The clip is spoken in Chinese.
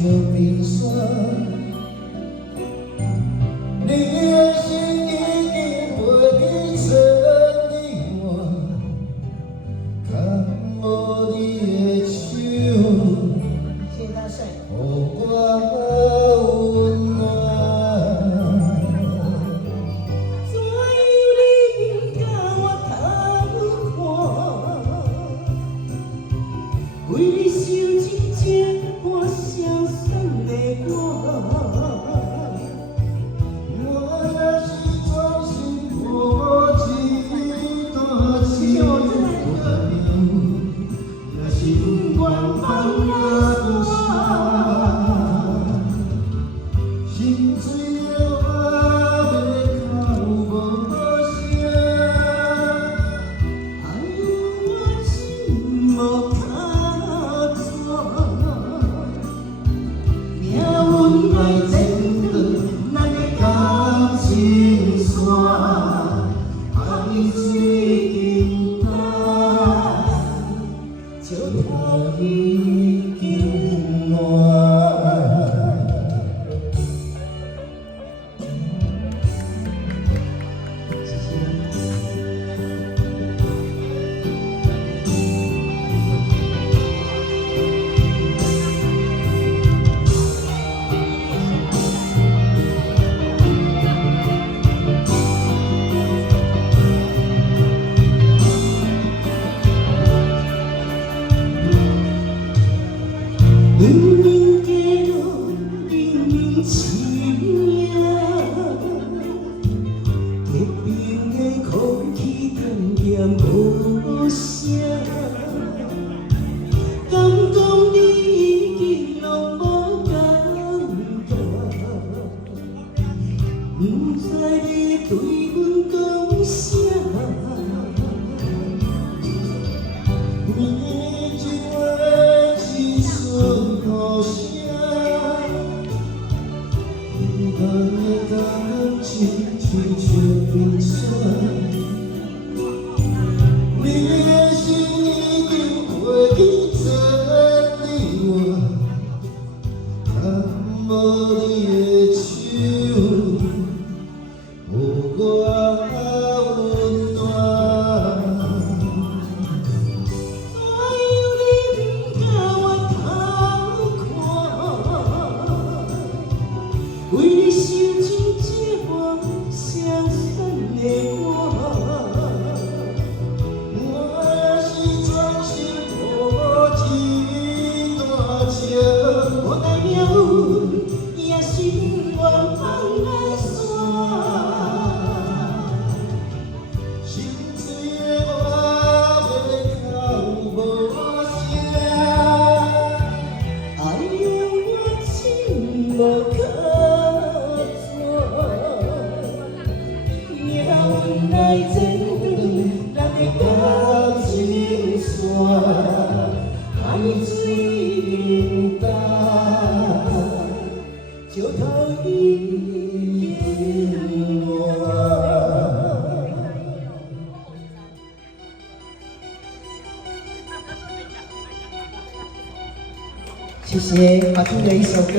像冰山，你的心已经飞去千里外，敢无你的手，谢谢大帅。予我温暖。怎样你甲我偷看？为你受尽这般伤酸的我。 心愿放下山，心碎的话要哭无声，爱我心无打转，命运来前断咱的感情线，爱水经淡。 石头已经烂。明明街路，明明凄命，隔壁的空气点点无声。敢讲你已经拢无感觉，不知你对阮讲啥。你今晚只剩好声，当你感情像冰山，你的心已经飞去千里外，敢无你的手，予我温暖。 为你受尽这般伤酸的我，我也是专心予一段情，无奈命运也心愿放来山，心碎的话要哭无声，爱我心无可。 来前断咱的感情线，爱水凝淡，石头已经烂。谢谢，好听的一首歌。